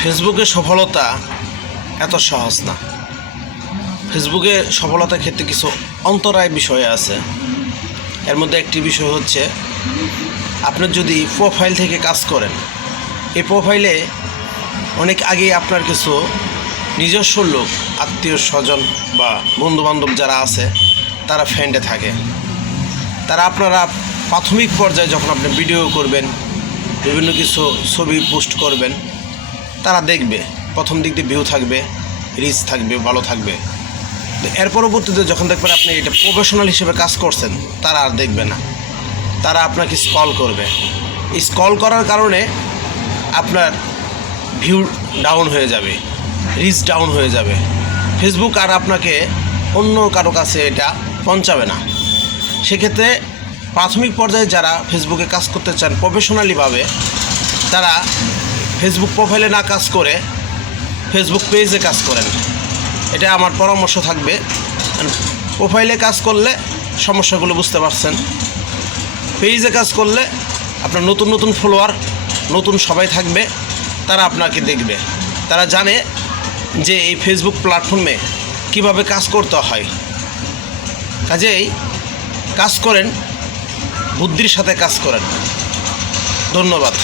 ফেসবুকে সফলতা এত সহজ না। ফেসবুকে সফলতার ক্ষেত্রে কিছু অন্তরায় বিষয় আছে। এর মধ্যে একটি বিষয় হচ্ছে, আপনি যদি প্রোফাইল থেকে কাজ করেন, এই প্রোফাইলে অনেক আগেই আপনার কিছু নিজস্ব লোক, আত্মীয় স্বজন বা বন্ধুবান্ধব যারা আছে তারা ফ্রেন্ডে থাকে। তারা আপনারা প্রাথমিক পর্যায়ে যখন আপনি ভিডিও করবেন, বিভিন্ন কিছু ছবি পোস্ট করবেন, তারা দেখবে। প্রথম দিক দিয়ে ভিউ থাকবে, রিচ থাকবে, ভালো থাকবে। এর পরবর্তীতে যখন দেখবেন আপনি এটা প্রফেশনাল হিসেবে কাজ করছেন, তারা আর দেখবে না। তারা আপনাকে স্ক্রল করবে। স্ক্রল করার কারণে আপনার ভিউ ডাউন হয়ে যাবে, রিচ ডাউন হয়ে যাবে। ফেসবুক আর আপনাকে অন্য কারো কাছে এটা পৌঁছাবে না। সেক্ষেত্রে প্রাথমিক পর্যায়ে যারা ফেসবুকে কাজ করতে চান প্রফেশনালিভাবে, তারা ফেসবুক প্রোফাইলে না কাজ করে ফেসবুক পেজে কাজ করেন। এটা আমার পরামর্শ থাকবে। প্রোফাইলে কাজ করলে সমস্যাগুলো বুঝতে পারছেন, পেজে কাজ করলে আপনার নতুন নতুন ফলোয়ার, নতুন সবাই থাকবে, তারা আপনাকে দেখবে। তারা জানে যে এই ফেসবুক প্ল্যাটফর্মে কিভাবে কাজ করতে হয়। কাজেই কাজ করেন, বুদ্ধির সাথে কাজ করেন। ধন্যবাদ।